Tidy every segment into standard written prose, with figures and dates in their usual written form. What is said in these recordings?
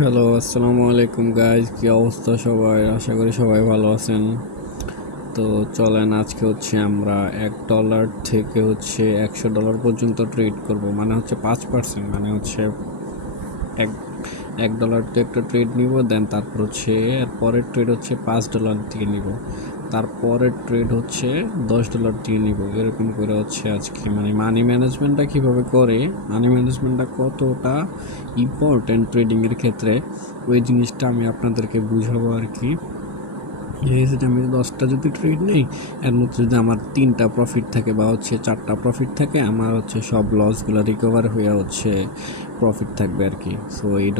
Hello, আসসালামু আলাইকুম guys. কি অবস্থা সবাই? আশা করি সবাই ভালো আছেন। তো চলেন আজকে আমরা $1 থেকে $100 পর্যন্ত ট্রেড করব। মানে 5%, মানে এক $1 দিয়ে একটা ট্রেড নিব, দেন তারপর এর পরের ট্রেড $5 দিয়ে নিব, তারপরের ট্রেড $10 দিয়ে নিব। এরকম করে আজকে মানে মানি ম্যানেজমেন্টটা কীভাবে করে, মানি ম্যানেজমেন্টটা কতটা ইম্পর্ট্যান্ট ট্রেডিংয়ের ক্ষেত্রে, ওই জিনিসটা আমি আপনাদেরকে বুঝাবো আর কি। যে আমি 10টা যদি ট্রেড নেই, এর মধ্যে যদি আমার 3টা প্রফিট থাকে বা 4টা প্রফিট থাকে, আমার সব লসগুলো রিকভার হয়ে প্রফিট থাকবে আর কি। সো এই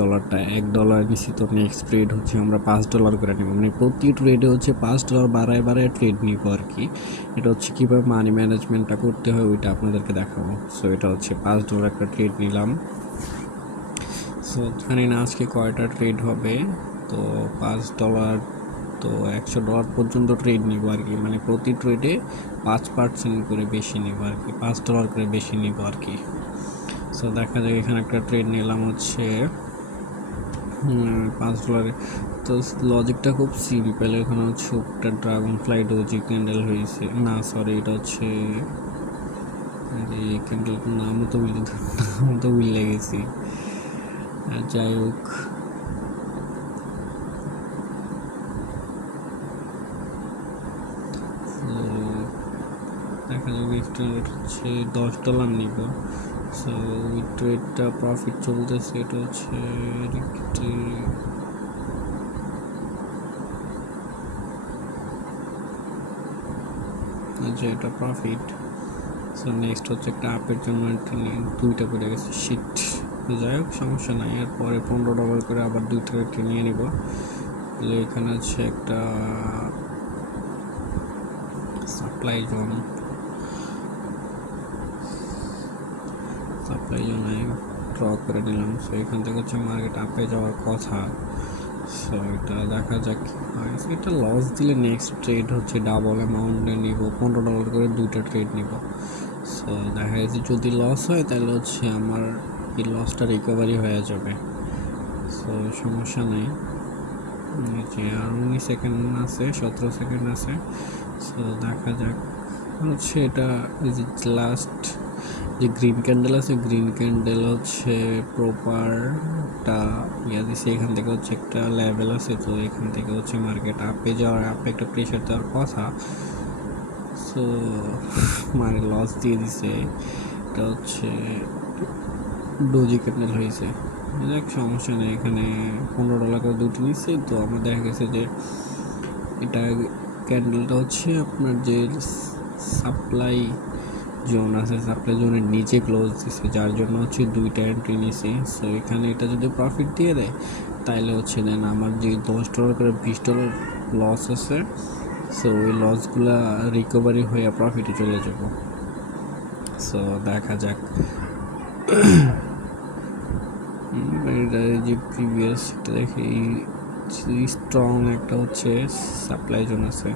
$1 নিচ্ছি, তো নেক্সট ট্রেড আমরা $5 করে নেব, মানে প্রতি ট্রেডে $5 বাড়ায় বাড়ায় ট্রেড নিব আর কি। এটা কীভাবে মানি ম্যানেজমেন্টটা করতে হয় ওইটা আপনাদেরকে দেখাবো। সো এটা $5 একটা ট্রেড নিলাম। সো জানি না আজকে কয়টা ট্রেড হবে। তো $5, তো $100 পর্যন্ত ট্রেড নিব আর কি, মানে প্রতি ট্রেডে 5% করে বেশি নিব আর কি, $5 করে বেশি নিব আর কি। সো দেখা যায় এখানে একটা ট্রেড নিলাম $5। তো লজিকটা খুব সিম্পল। এখানে একটা ড্রাগন ফ্লাই ডোজি ক্যান্ডেল হয়েছে, না সরি, এটা এই ক্যান্ডেল নামও তো ভুলে গেছি। যাই হোক, দেখা যাবে ট্রেড $10 নিব। সো ওই ট্রেডটা প্রফিট চলতেছে, এটা এটা প্রফিট। সো নেক্সট একটা আপের জন্য দুইটা করে গেছে, শিট। যাই হোক, সমস্যা নাই। এরপরে $15 করে আবার দুই ট্রেড নিয়ে নিব। এখানে একটা সাপ্লাই জোনে ড্র করে নিলাম। সো এখান থেকে মার্কেট আপে যাওয়ার কথা। সো এটা দেখা যাক কি হয়। এটা লস দিলে নেক্সট ট্রেড ডাবল অ্যামাউন্টে নিব, $15 করে দুইটা ট্রেড নিব। সো দেখা যাচ্ছে যদি লস হয় তাহলে আমার এই লসটা রিকভারি হয়ে যাবে। সো সমস্যা নেই। আর 19 সেকেন্ড আছে, 17 সেকেন্ড আছে। সো দেখা যাক। এটা লাস্ট যে গ্রিন ক্যান্ডেল আছে, গ্রিন ক্যান্ডেল প্রপারটা দিছে। এখান থেকে একটা লেভেল আছে, তো এখান থেকে মার্কেট আপে যাওয়ার, আপে একটা প্রেশার দেওয়ার কথা। সো মার্কেট লস দিয়ে দিছে। এটা ডোজি ক্যান্ডেল হয়েছে। দেখ, সমস্যা নেই। এখানে $15 করে দুটি নিচ্ছে। তো আমার দেখা গেছে যে এটা ক্যান্ডেলটা আপনার যে সাপ্লাই জোন আছে, সাপ্লাই জোনের নিচে ক্লোজ দিচ্ছে, যার জন্য দুইটা এন্ট্রি নিয়েছি। সো এখানে এটা যদি প্রফিট দিয়ে দেয় তাহলে দেন আমার যে $10 করে $20 লস আছে, সো ওই লসগুলা রিকভারি হয়ে প্রফিটে চলে যাব। সো দেখা যাক। যে প্রিভিয়াস দেখি, স্ট্রং একটা সাপ্লাই জোন আছে।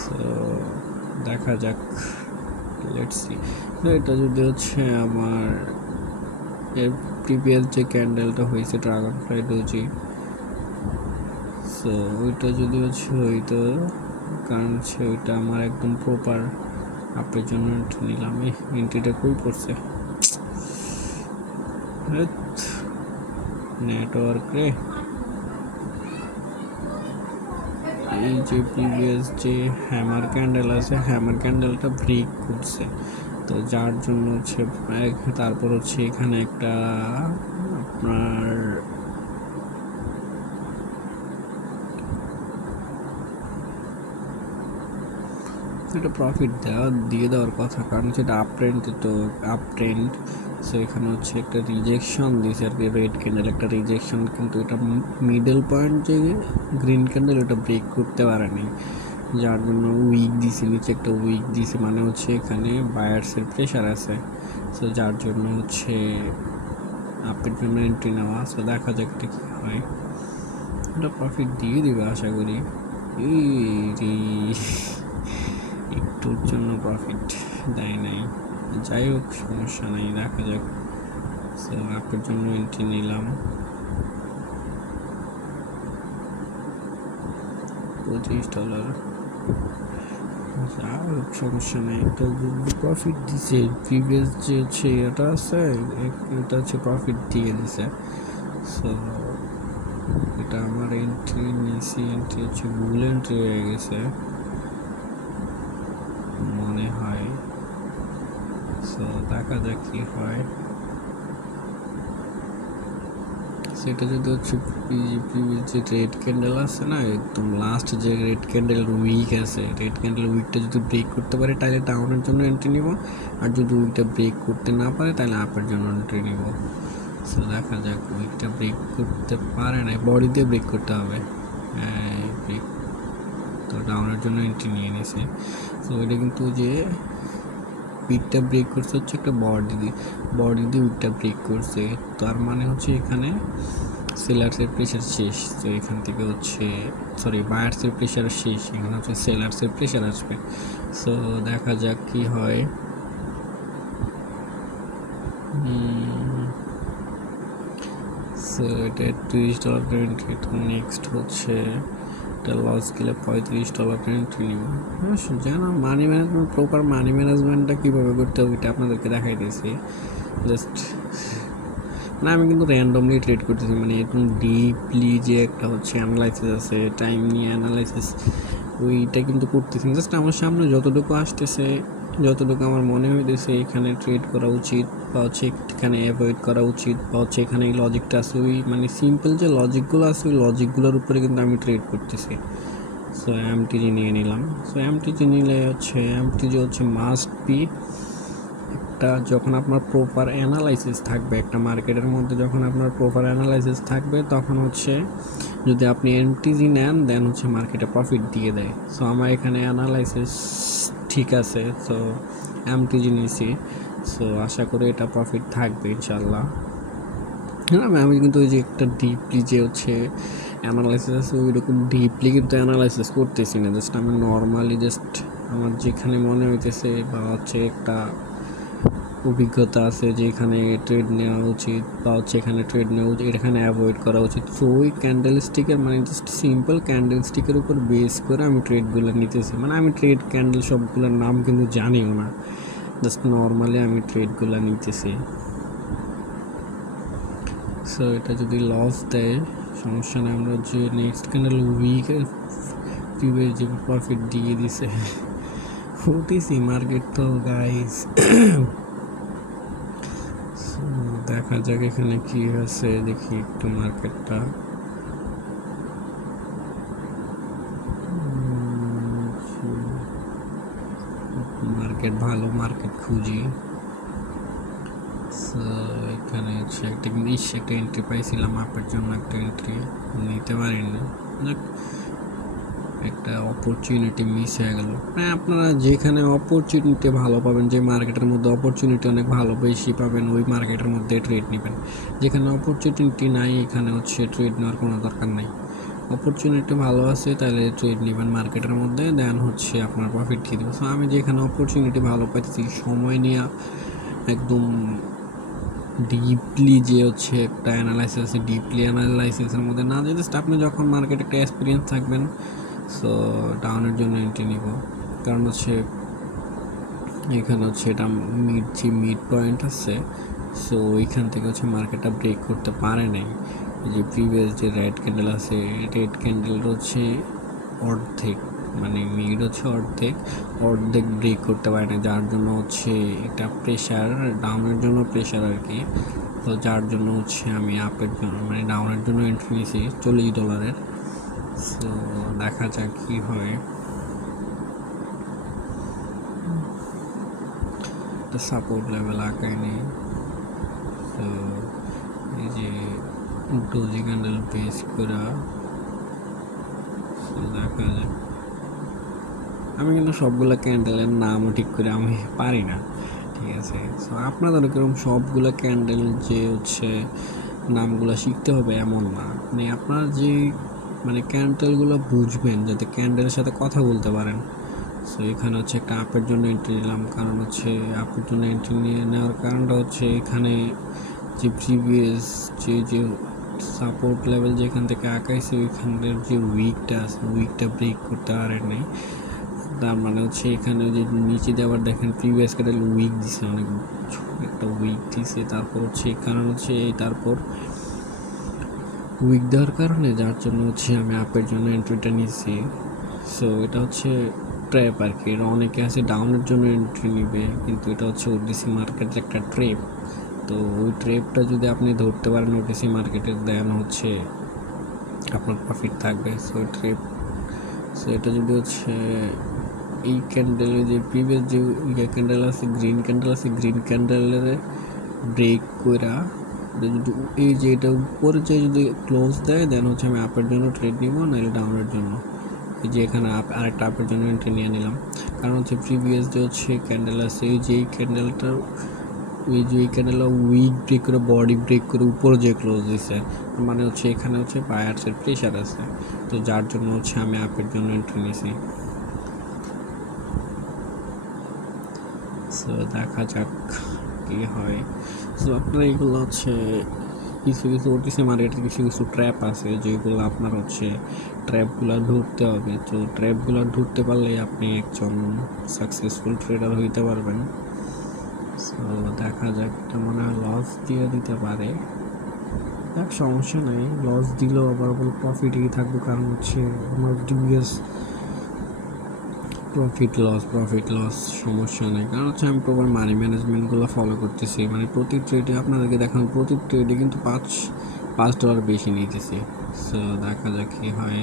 সো দেখা যাক, লেটস সি। এটা যদি আমার এর প্রিভিয়াস যে ক্যান্ডেলটা হয়েছে ড্রাগন ফ্লাই ডোজি, সো ওইটা যদি হইতো, কারণ ওইটা আমার একদম প্রপার আপের জন্য নিলাম। এই এন্ট্রিটা কই পড়ছে নেটওয়ার্ক রে। এই যে প্রিভিয়াস যে হ্যামার ক্যান্ডেল আছে, হ্যামার ক্যান্ডেলটা ব্রেক করছে, তো যার জন্য তারপর এখানে একটা আপনার এটা প্রফিট দিয়ে দেওয়ার কথা, কারণ সেটা আপ ট্রেন্ড, তো আপ ট্রেন্ড। সো এখানে একটা রিজেকশন দিয়েছে আর কি, রেড ক্যান্ডেল একটা রিজেকশন, কিন্তু এটা মিডল পয়েন্ট যে গ্রিন ক্যান্ডেল ওটা ব্রেক করতে পারেনি, যার জন্য উইক দিছে, নিচে একটা উইক দিছে, মানে এখানে বায়ার্সের প্রেশার আছে। সো যার জন্য আপের জন্য এন্ট্রি নেওয়া। সো দেখা যাক এটা কী হয়। এটা প্রফিট দিয়ে দিবে আশা করি। একটুর জন্য প্রফিট দেয় নাই, যাই হোক সমস্যা নেই, দেখা যাক। সো আপের জন্য এন্ট্রি নিলাম $25, আর সমস্যা নেই। তো প্রফিট দিছে প্রিভিয়াস যে হচ্ছে এটা আছে, এটা হচ্ছে প্রফিট দিয়ে দিছে। সো এটা আমার এন্ট্রি নিয়েছি, এন্ট্রি হচ্ছে ভুল এন্ট্রি হয়ে গেছে মনে হয়। সো দেখা যাক কি হয়। সেটা যদি হচ্ছে যে রেড ক্যান্ডেল আছে না, একদম লাস্ট যে রেড ক্যান্ডেল উইক আছে, রেড ক্যান্ডেল উইকটা যদি ব্রেক করতে পারে তাহলে ডাউনের জন্য এন্ট্রি নিব, আর যদি উইকটা ব্রেক করতে না পারে তাহলে আপের জন্য এন্ট্রি নিব। সো দেখা যাক, উইকটা ব্রেক করতে পারে না, বডি দিয়ে ব্রেক করতে হবে, ব্রেক, তো ডাউনের জন্য এন্ট্রি নিয়ে নিছে। সো এটা কিন্তু যে উইকটা ব্রেক করছে হচ্ছে একটা বডি দিয়ে উইকটা ব্রেক করছে, তার মানে হচ্ছে এখানে সেলার্সের প্রেশার শেষ। তো এখান থেকে হচ্ছে বায়ার্সের প্রেশার শেষ, এখানে হচ্ছে সেলার্সের প্রেশার আসবে। সো দেখা যাক কি হয়। সো এটা $30 এন্ট্রি, তো নেক্সট হচ্ছে এটা লস গেলে $35 এন্ট্রি নিব। জানো মানি ম্যানেজমেন্ট, প্রপার মানি ম্যানেজমেন্টটা কীভাবে করতে হবে এটা আপনাদেরকে দেখাই দিয়েছি। জাস্ট না, আমি কিন্তু র্যান্ডমলি ট্রেড করতেছি, মানে এরকম ডিপলি যে একটা হচ্ছে অ্যানালাইসিস আছে, টাইম নিয়ে অ্যানালাইসিস, ওইটা কিন্তু করতেছি। জাস্ট আমার সামনে যতটুকু আসতেছে, যতটুকু আমার মনে হইতেছে এখানে ট্রেড করা উচিত, বা হচ্ছে এখানে অ্যাভয়েড করা উচিত, বা হচ্ছে এখানে এই লজিকটা আছে, ওই মানে সিম্পল যে লজিকগুলো আছে ওই লজিকগুলোর উপরে কিন্তু আমি ট্রেড করতেছি। সো এমটিজি নিয়ে নিলাম। সো এমটিজি নিলে হচ্ছে এমটিজি হচ্ছে মাস্ট বি একটা, যখন আপনার প্রপার অ্যানালাইসিস থাকবে একটা মার্কেটের মধ্যে, যখন আপনার প্রপার অ্যানালাইসিস থাকবে তখন হচ্ছে যদি আপনি এমটিজি নেন দেন হচ্ছে মার্কেটে প্রফিট দিয়ে দেয়। সো আমার এখানে অ্যানালাইসিস ঠিক আছে, সো এমটিজি নিয়েছি। সো আশা করি এটা প্রফিট থাকবে ইনশাল্লাহ। হ্যাঁ, আমি কিন্তু ওই যে একটা ডিপলি যে হচ্ছে অ্যানালাইসিস আছে ওইরকম ডিপলি কিন্তু অ্যানালাইসিস করতেছি না, জাস্ট আমি নর্মালি জাস্ট আমার যেখানে মনে হইতেছে বা হচ্ছে একটা অভিজ্ঞতা আছে যে এখানে ট্রেড নেওয়া উচিত, বা হচ্ছে এখানে ট্রেড নেওয়া উচিত, এখানে অ্যাভয়েড করা উচিত। সো ওই ক্যান্ডেল স্টিকের মানে জাস্ট সিম্পল ক্যান্ডেল স্টিকের উপর বেস করে আমি ট্রেডগুলো নিতেছি। মানে আমি ট্রেড ক্যান্ডেল সবগুলোর নাম কিন্তু জানিও না, জাস্ট নর্মালি আমি ট্রেডগুলো নিতেছি। সো এটা যদি লস দেয় সমস্যা নেই, আমরা যে নেক্সট ক্যান্ডেল উইকের প্রিভিয়াস যে প্রফিট দিয়ে দিছে ওটিসি মার্কেট তো গাইস। দেখা যাক এখানে কি আছে, দেখি একটু মার্কেটটা। মার্কেট ভালো মার্কেট খুঁজি। এখানে হচ্ছে একটা এন্ট্রি পাইছিলাম আপের জন্য, একটা এন্ট্রি নিতে পারিনি, একটা অপরচুনিটি মিস হয়ে গেল। হ্যাঁ, আপনারা যেখানে অপরচুনিটি ভালো পাবেন, যে মার্কেটের মধ্যে অপরচুনিটি অনেক ভালো বেশি পাবেন ওই মার্কেটের মধ্যে ট্রেড নেবেন। যেখানে অপরচুনিটি নাই এখানে হচ্ছে ট্রেড নেওয়ার কোনো দরকার নাই। অপরচুনিটি ভালো আছে তাহলে ট্রেড নেবেন মার্কেটের মধ্যে, দেন হচ্ছে আপনার প্রফিট দিয়ে দেবে। সো আমি যেখানে অপরচুনিটি ভালো পাইতেছি সময় নিয়ে একদম ডিপলি যে হচ্ছে একটা অ্যানালাইসিস আছে, ডিপলি অ্যানালাইসিসের মধ্যে না যে জাস্ট আপনি যখন মার্কেটে একটা এক্সপিরিয়েন্স থাকবেন। সো ডাউনের জন্য এন্ট্রি নিব, কারণ হচ্ছে এখানে হচ্ছে এটা মিড পয়েন্ট আছে। সো ওইখান থেকে হচ্ছে মার্কেটটা ব্রেক করতে পারে নাই। যে প্রিভিয়াস যে রেড ক্যান্ডেল আছে, রেড ক্যান্ডেলটা হচ্ছে অর্ধেক, মানে মিড হচ্ছে অর্ধেক ব্রেক করতে পারে না, যার জন্য হচ্ছে এটা প্রেশার, ডাউনের জন্য প্রেশার আর কি। তো যার জন্য হচ্ছে আমি আপের জন্য মানে ডাউনের জন্য এন্ট্রি নিয়েছি $40। সো দেখা যাক কী হয়। সাপোর্ট লেভেল আঁকায়নি। তো এই যে ডোজি ক্যান্ডেল বেস করা, দেখা যায়। আমি কিন্তু সবগুলো ক্যান্ডেলের নামও ঠিক করে আমি পারি না, ঠিক আছে। সো আপনাদের এরকম সবগুলো ক্যান্ডেল যে হচ্ছে নামগুলো শিখতে হবে এমন না, মানে আপনার যে মানে ক্যান্ডেলগুলো বুঝবেন যাতে ক্যান্ডেলের সাথে কথা বলতে পারেন। সো এখানে হচ্ছে একটা আপের জন্য এন্ট্রি নিলাম, কারণ হচ্ছে আপের জন্য এন্ট্রি নিয়ে নেওয়ার কারণটা হচ্ছে এখানে যে প্রিভিয়াস যে সাপোর্ট লেভেল যেখান থেকে আঁকাইছে ওইখানের যে উইকটা আছে উইকটা ব্রেক করতে পারে নাই। তার মানে হচ্ছে এখানে যে নিচে দিয়ে আবার দেখেন প্রিভিয়াস ক্যান্ডেল উইক দিছে, অনেক একটা উইক দিছে। তারপর হচ্ছে কারণ হচ্ছে তারপর উইক দেওয়ার কারণে যার জন্য হচ্ছে আমি আপের জন্য এন্ট্রিটা নিয়েছি। সো এটা হচ্ছে ট্র্যাপ আর কি। এটা অনেকে আছে ডাউনের জন্য এন্ট্রি নিবে, কিন্তু এটা হচ্ছে ওটিসি মার্কেটের একটা ট্রেপ। তো ওই ট্রেপটা যদি আপনি ধরতে পারেন ওটিসি মার্কেটের, দেন হচ্ছে আপনার প্রফিট থাকবে। সো এটা যদি হচ্ছে এই ক্যান্ডেলে যে প্রিভিয়াস যে ক্যান্ডেল আছে গ্রিন ক্যান্ডেলের ব্রেক কইরা যদি এই যে এটা উপরে যে যদি ক্লোজ দেয়, দেন হচ্ছে আমি আপের জন্য ট্রেড নিব, নাহলে ডাউনের জন্য। এই যে এখানে আরেকটা আপের জন্য এন্ট্রি নিয়ে নিলাম, কারণ হচ্ছে প্রিভিয়াস যে হচ্ছে ক্যান্ডেল আছে এই যে এই ক্যান্ডেলটা উইক ব্রেক করে বডি ব্রেক করে উপরে যে ক্লোজ দিছে, মানে হচ্ছে এখানে হচ্ছে বায়ার্সের প্রেশার আছে। তো যার জন্য হচ্ছে আমি আপের জন্য এন্ট্রি নিয়েছি। সো দেখা যাক কি হয়। সো আপনার এইগুলো হচ্ছে কিছু ওটিসি মার্কেটের কিছু ট্র্যাপ আছে যেগুলো আপনার হচ্ছে ট্র্যাপগুলো ধরতে হবে। তো ট্র্যাপগুলো ধরতে পারলে আপনি একজন সাকসেসফুল ট্রেডার হইতে পারবেন। সো দেখা যাক, এটা মনে হয় লস দিয়ে দিতে পারে। এক সমস্যা নেই, লস দিলেও আবার প্রফিটই থাকবো, কারণ হচ্ছে আমার ডিভিএস প্রফিট লস সমস্যা নেই, কারণ হচ্ছে আমি প্রপার মানি ম্যানেজমেন্টগুলো ফলো করতেছি। মানে প্রতি ট্রেডে আপনাদেরকে দেখান, প্রতি ট্রেডে কিন্তু $5 বেশি নিতেছি। সো দেখা যাক কী হয়।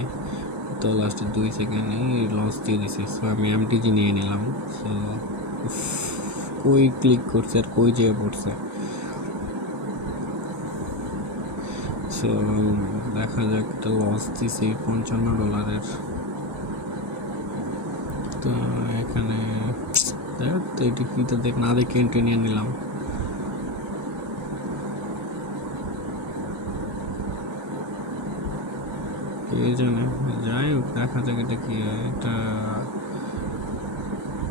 তো লাস্টে 2 সেকেন্ডে লস দিয়ে দিছে। সো আমি এমটিজি নিয়ে নিলাম। সো কই ক্লিক করছে আর কই যেয়ে পড়ছে। সো দেখা যাক, একটা লস দিছে $55। তো এখানে এইটি তো না দেখে এন্ট্রি নিয়ে নিলাম। কে জানে, যাই হোক দেখা যাক এটা কি হয়। এটা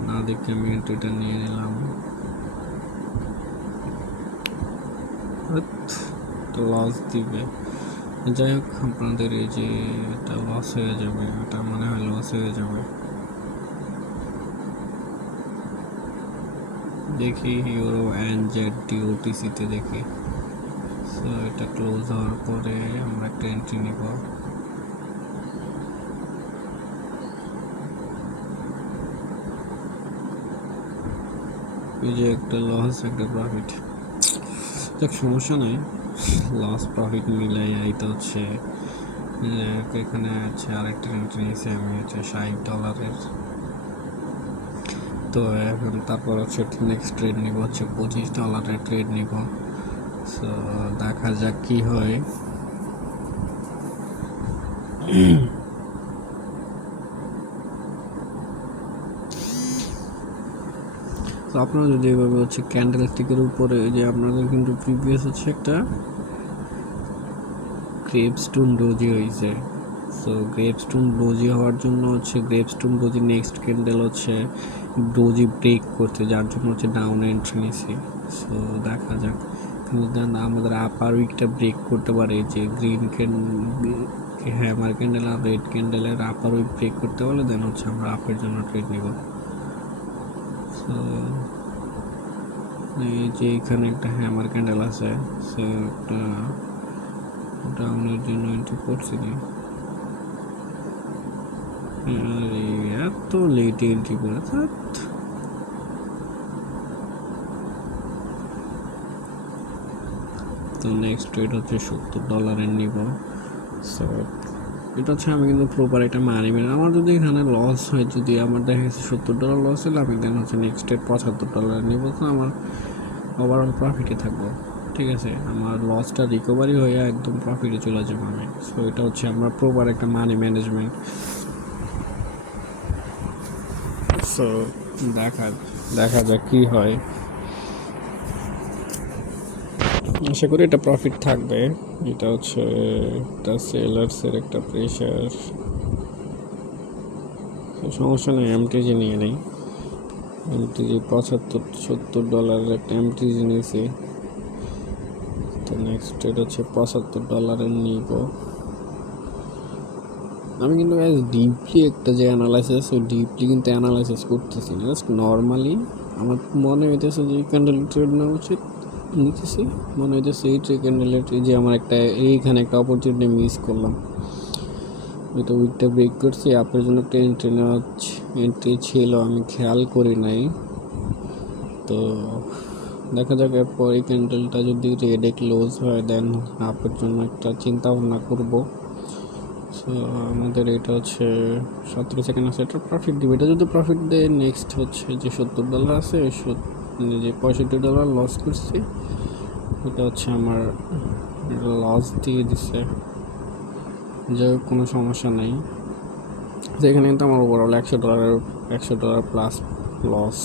না দেখে আমি এন্ট্রিটা নিয়ে নিলাম। তো লস দিবে, যাই হোক আপনাদের এই যে এটা লস হয়ে যাবে, এটা মনে হয় লস হয়ে যাবে। দেখি ইউরো এনজেডটি ওটিসিতে দেখি। সো এটা ক্লোজ হওয়ার পরে আমরা একটা এন্ট্রি নিব। এই যে একটা লস একটা প্রফিট, দেখ সমস্যা নাই, লস প্রফিট মিলাই আইতে হচ্ছে। এখানে আছে আরেকটা এন্ট্রি নিয়েছি আমি হচ্ছে $60। তো এখন তারপর হচ্ছে নেক্সট ট্রেড নিব হচ্ছে $25 ট্রেড নিব। সো দেখা যাক কি হয়। তো আপনারা যদি এভাবে হচ্ছে ক্যান্ডেল স্টিকের উপরে যে আপনাদের কিন্তু প্রিভিয়াস হচ্ছে একটা গ্রেপস্টোন ডোজি হয়েছে। সো গ্রেপস্টোন ডোজি হওয়ার জন্য হচ্ছে গ্রেপস্টোন ডোজি নেক্সট ক্যান্ডেল হচ্ছে ডোজি ব্রেক করতে, যার জন্য হচ্ছে ডাউন এন্ট্রি নিছি। সো দেখা যাক, কিন্তু দেন আমাদের আপার উইকটা ব্রেক করতে পারে যে গ্রিন হ্যামার ক্যান্ডেল আর রেড ক্যান্ডেলের আপার উইক ব্রেক করতে পারলে দেন হচ্ছে আমরা আপের জন্য ট্রেড নিব। সো এই যে এখানে একটা হ্যামার ক্যান্ডেল আছে, সো একটা ডাউনের জন্য এন্ট্রি করছি না, এত লেট এন্ট্রি করে। তো নেক্সট ট্রেড হচ্ছে $70 নিব। সো এটা হচ্ছে আমি কিন্তু প্রপার একটা মানি আমার যদি এখানে লস হয়, যদি আমার দেখা গেছে $70 লস হলে আমি দেন হচ্ছে নেক্সট ট্রেড $75 নিব। তো আমার ওভারঅল প্রফিটে থাকবো, ঠিক আছে, আমার লসটা রিকভারি হয়ে একদম প্রফিটে চলে যাবো আমি। সো এটা হচ্ছে আমরা প্রপার একটা মানি ম্যানেজমেন্ট। সো দেখা যাক কি হয়। আশা করি এটা প্রফিট থাকবে। এটা হচ্ছে একটা সেলার্সের একটা প্রেশার, সমস্যা নেই, এমটিজি নিয়ে নেই। এমটিজি $75-70 একটা এমটিজি নিয়েছি। তো নেক্সট ট্রেড হচ্ছে $75 নিব। আমি কিন্তু ডিপলি একটা যে অ্যানালাইসিস ওই ডিপলি কিন্তু অ্যানালাইসিস করতেছি না, জাস্ট নর্মালি আমার মনে হইতেছে যে ক্যান্ডেল ট্রেড নেওয়া উচিত, নিতেছি। মনে হইতেছে এই ক্যান্ডেলের যে আমার একটা এইখানে একটা অপরচুনিটি মিস করলাম, তো উইকটা ব্রেক করছি। আপনার জন্য একটা এন্ট্রি ছিল, আমি খেয়াল করি নাই। তো দেখা যাক এরপর এই ক্যান্ডেলটা যদি রেডে ক্লোজ হয় দেন আপনার জন্য একটা চিন্তা ভাবনা করবো। সো আমাদের এটা হচ্ছে 17 সেকেন্ড আছে, এটা প্রফিট দিবে। এটা যদি প্রফিট দেয় নেক্সট হচ্ছে যে $70 আছে, যে $65 লস করছি এটা হচ্ছে আমার লস দিয়ে দিছে, যাই হোক কোনো সমস্যা নাই। যেখানে কিন্তু আমার ওভারঅল $100 প্লাস লস।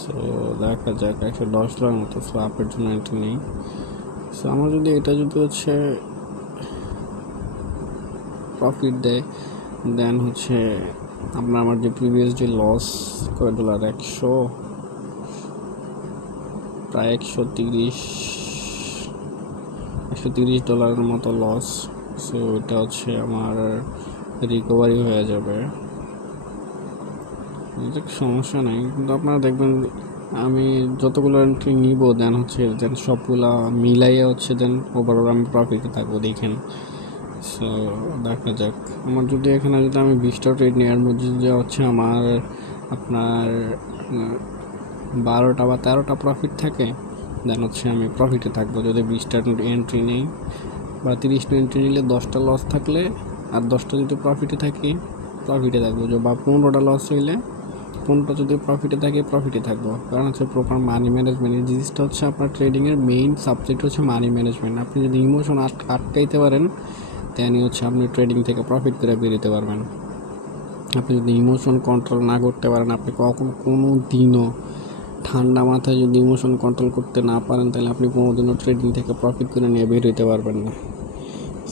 সো দেখা যাক $110 মতো। সো আপের জন্য এন্ট্রি নেই। সো আমার যদি এটা যদি হচ্ছে প্রফিট দেয় দেন হচ্ছে আমার যে প্রিভিয়াস যে লস কয় ডলার, প্রায় $130 মতো লস। সো এটা হচ্ছে আমার রিকভারি হয়ে যাবে, সমস্যা নেই। কিন্তু আপনারা দেখবেন আমি যতগুলো এন্ট্রি নিব দেন সবগুলা মিলাইয়া হচ্ছে ওভারঅল আমি প্রফিটে থাকবো, দেখেন। সো দেখা যাক আমার যদি এখানে যদি আমি 20টা ট্রেড নেওয়ার মধ্যে যে হচ্ছে আমার আপনার 12টা বা 13টা প্রফিট থাকে দেন হচ্ছে আমি প্রফিটে থাকবো। যদি 20টা এন্ট্রি নেই বা 30টা এন্ট্রি নিলে 10টা লস থাকলে আর 10টা যদি প্রফিটে থাকি প্রফিটে থাকবো, বা 15টা লস হইলে 15টা যদি প্রফিটে থাকে প্রফিটে থাকবো। কারণ হচ্ছে প্রপার মানি ম্যানেজমেন্ট, এই জিনিসটা হচ্ছে আপনার ট্রেডিংয়ের মেইন সাবজেক্ট হচ্ছে মানি ম্যানেজমেন্ট। আপনি যদি ইমোশন আটকাইতে পারেন তেমনি হচ্ছে আপনি ট্রেডিং থেকে প্রফিট করে বেরোতে পারবেন। আপনি যদি ইমোশন কন্ট্রোল না করতে পারেন, আপনি কোনো দিনও ঠান্ডা মাথায় যদি ইমোশন কন্ট্রোল করতে না পারেন তাহলে আপনি কোনোদিনও ট্রেডিং থেকে প্রফিট করে নিয়ে বের হইতে পারবেন না।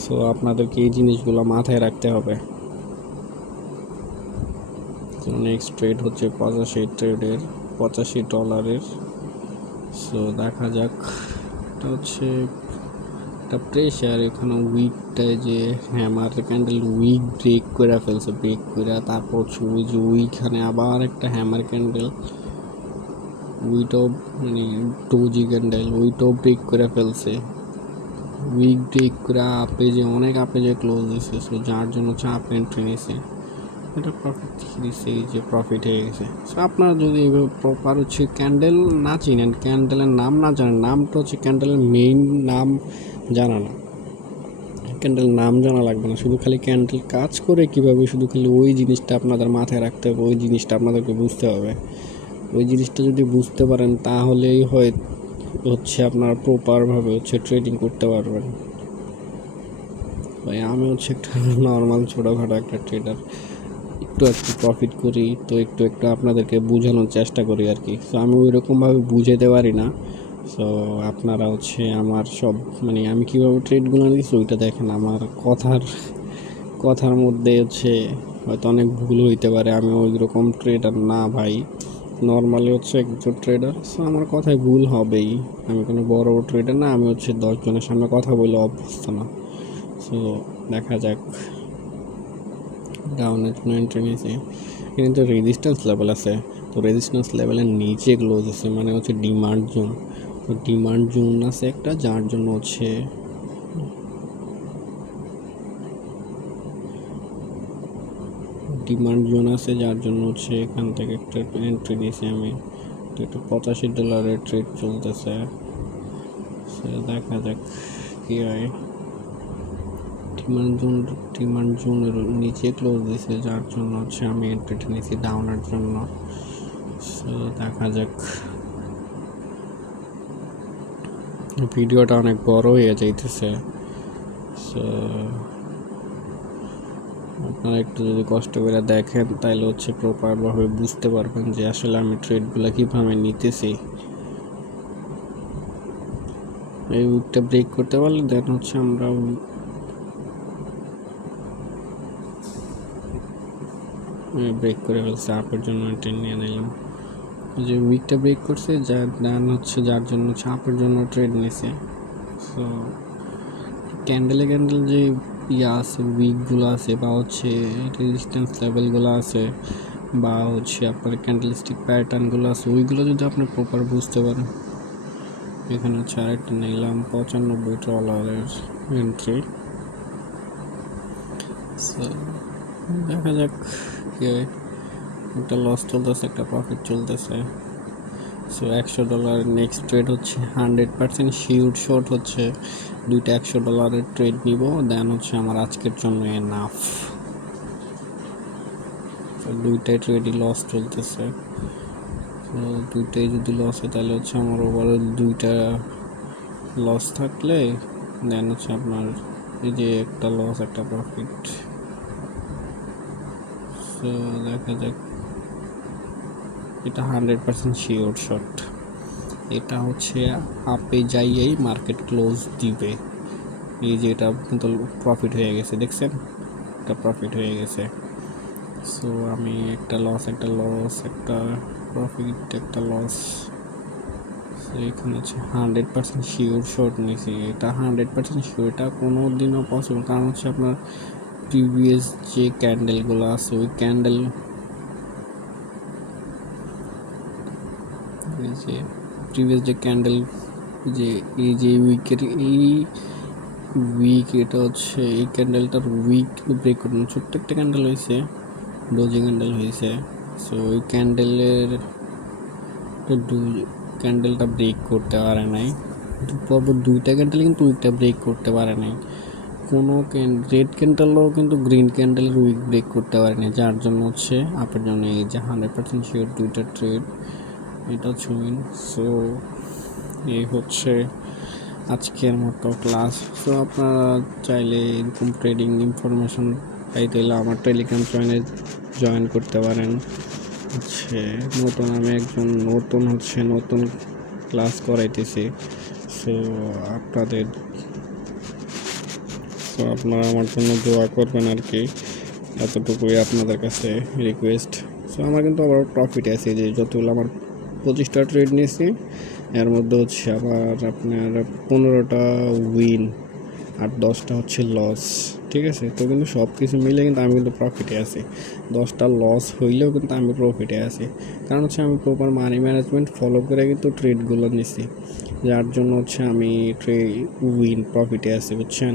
সো আপনাদেরকে এই জিনিসগুলো মাথায় রাখতে হবে। নেক্সট ট্রেড হচ্ছে $85 সো দেখা যাক। এটা হচ্ছে একটা প্রেশার, এখানে উইকটায় যে হ্যামার ক্যান্ডেল উইক ব্রেক করে ফেলছে, ব্রেক করে তারপর হচ্ছে ওই যে উইখানে আবার একটা হ্যামার ক্যান্ডেল উইটাও মানে ডোজি ক্যান্ডেল ওইটাও ব্রেক করে ফেলছে, উইক ব্রেক করে অনেক আপে যে ক্লোজ দিয়েছে। সো যার জন্য চাপ এন্ট্রি নিয়েছে, এটা প্রফিট দিচ্ছে, এই যে প্রফিট হয়ে গেছে। সো আপনারা যদি প্রপার হচ্ছে ক্যান্ডেল না চিনেন, ক্যান্ডেলের নাম না জানেন, নামটা হচ্ছে ক্যান্ডেলের মেইন নাম জানা না, ক্যান্ডেল নাম জানা লাগবে না, শুধু খালি ক্যান্ডেল কাজ করে কীভাবে শুধু খালি ওই জিনিসটা আপনাদের মাথায় রাখতে হবে, ওই জিনিসটা আপনাদেরকে বুঝতে হবে। ওই জিনিসটা যদি বুঝতে পারেন তাহলেই হচ্ছে আপনারা প্রপারভাবে হচ্ছে ট্রেডিং করতে পারবেন। ভাই আমি হচ্ছে একটা নর্মাল ছোটোখাটো একটা ট্রেডার, একটু প্রফিট করি, তো একটু আপনাদেরকে বোঝানোর চেষ্টা করি আর কি। সো আমি ওই রকমভাবে বুঝাতে পারি না। সো আপনারা হচ্ছে আমার সব আমি কীভাবে ট্রেডগুলো নিচ্ছি ওইটা দেখেন। আমার কথার মধ্যে হচ্ছে হয়তো অনেক ভুল হইতে পারে, আমি ওই রকম ট্রেডার না ভাই, নর্মালি হচ্ছে একজন ট্রেডার। সো আমার কথায় ভুল হবেই, আমি কোনো বড় ট্রেডার না, আমি হচ্ছে 10 জনের সামনে কথা বলে অভ্যস্ত না। সো দেখা যাক, ডাউনের জন্য এন্ট্রি নিয়েছে, কিন্তু রেজিস্ট্যান্স লেভেল আছে, তো রেজিস্ট্যান্স লেভেলের নিচে ক্লোজ আছে, মানে হচ্ছে ডিমান্ড জোন। তো ডিমান্ড জোন আছে একটা, যার জন্য হচ্ছে এখান থেকে একটা এন্ট্রি নিয়েছি আমি। তো একটু $85 ট্রেড চলতেছে, দেখা যাক কি হয়। ডিমান্ড জোনের নিচে ক্লোজ দিয়েছে, যার জন্য হচ্ছে আমি এন্ট্রিটা নিয়েছি ডাউনের জন্য। সো দেখা যাক, ভিডিওটা অনেক বড় হয়ে যাইতেছে। সো আপনারা একটু যদি কষ্ট করে দেখেন তাহলে হচ্ছে প্রপারভাবে বুঝতে পারবেন যে আসলে আমি ট্রেডগুলো কীভাবে নিতেছি। এই উইকটা ব্রেক করতে পারলে দেন হচ্ছে আমরা ব্রেক করে ফেলছে, আপের জন্য ট্রেন নিয়ে নিলাম। যে উইকটা ব্রেক করছে যার জন্য আপের জন্য ট্রেড নিয়েছে। সো ক্যান্ডেল যে ইয়ে আছে, উইকগুলো আছে বা হচ্ছে রেজিস্ট্যান্স লেভেলগুলো আছে বা হচ্ছে আপনার ক্যান্ডেলস্টিক প্যাটার্নগুলো আছে, ওইগুলো যদি আপনি প্রপার বুঝতে পারেন। এখানে হচ্ছে আরেকটা নিলাম $95 এন্ট্রি। সো দেখা যাক কি, একটা লস চলতেছে, একটা প্রফিট চলতেছে। সো $100 নেক্সট ট্রেড হচ্ছে 100% শিওর শর্ট হচ্ছে দুইটা $100 ট্রেড নিব, দেন হচ্ছে আমার আজকের জন্য এনাফ। দুইটাই ট্রেডই লস চলতেছে। তো দুইটাই যদি লস হয় তাহলে হচ্ছে আমার ওভারঅল দুইটা লস থাকলে দেন হচ্ছে আপনার এই যে একটা লস একটা প্রফিট। সো দেখা যাক, এটা 100% শিওর শট। এটা হচ্ছে আপে যাইয়েই মার্কেট ক্লোজ দিবে। এই যে এটা কিন্তু প্রফিট হয়ে গেছে, দেখছেন, এটা প্রফিট হয়ে গেছে। সো আমি একটা লস একটা প্রফিট একটা লস। এখানে হচ্ছে 100% শিওর শর্ট নিয়েছি। এটা 100% শিওর, এটা কোনো দিনও পসিবল, কারণ হচ্ছে আপনার প্রিভিয়াস যে ক্যান্ডেলগুলো আছে ওই ক্যান্ডেল, এই যে প্রিভিয়াস যে ক্যান্ডেল, যে এই যে উইকের এই উইক, এটা হচ্ছে এই ক্যান্ডেলটার উইক ব্রেক করুন, ছোট্ট একটা ক্যান্ডেল হয়েছে, ডোজি ক্যান্ডেল হয়েছে। সো ওই ক্যান্ডেলটা ব্রেক করতে পারে নাই, পরপর দুইটা ক্যান্ডেল কিন্তু উইকটা ব্রেক করতে পারে নাই। কোনো রেড ক্যান্ডেলও কিন্তু গ্রিন ক্যান্ডেলের উইক ব্রেক করতে পারে নাই, যার জন্য হচ্ছে আপনার জন্য এই যে 100% শিওর দুইটা ট্রেড এটা হচ্ছে উইন। সো এই হচ্ছে আজকের মতো ক্লাস। সো আপনারা চাইলে এরকম ট্রেডিং ইনফরমেশন পাইতে হলে আমার টেলিগ্রাম চ্যানেলে জয়েন করতে পারেন। হচ্ছে আমি একজন নতুন ক্লাস করাইতেছি। সো আপনারা আমার জন্য দোয়া করবেন আর কি, এতটুকুই আপনাদের কাছে রিকোয়েস্ট। সো আমার কিন্তু আবার প্রফিট আছে, যে যতগুলো আমার 25টা ট্রেড নিয়েছি এর মধ্যে হচ্ছে আবার আপনার 15টা উইন আর 10টা হচ্ছে লস। ঠিক আছে, তো কিন্তু সব কিছু মিলে কিন্তু আমি কিন্তু প্রফিটে আছি। 10টা লস হইলেও কিন্তু আমি প্রফিটে আছি, কারণ হচ্ছে আমি প্রপার মানি ম্যানেজমেন্ট ফলো করে কিন্তু ট্রেডগুলো নিছি, যার জন্য হচ্ছে আমি প্রফিটে আছি, বুঝছেন।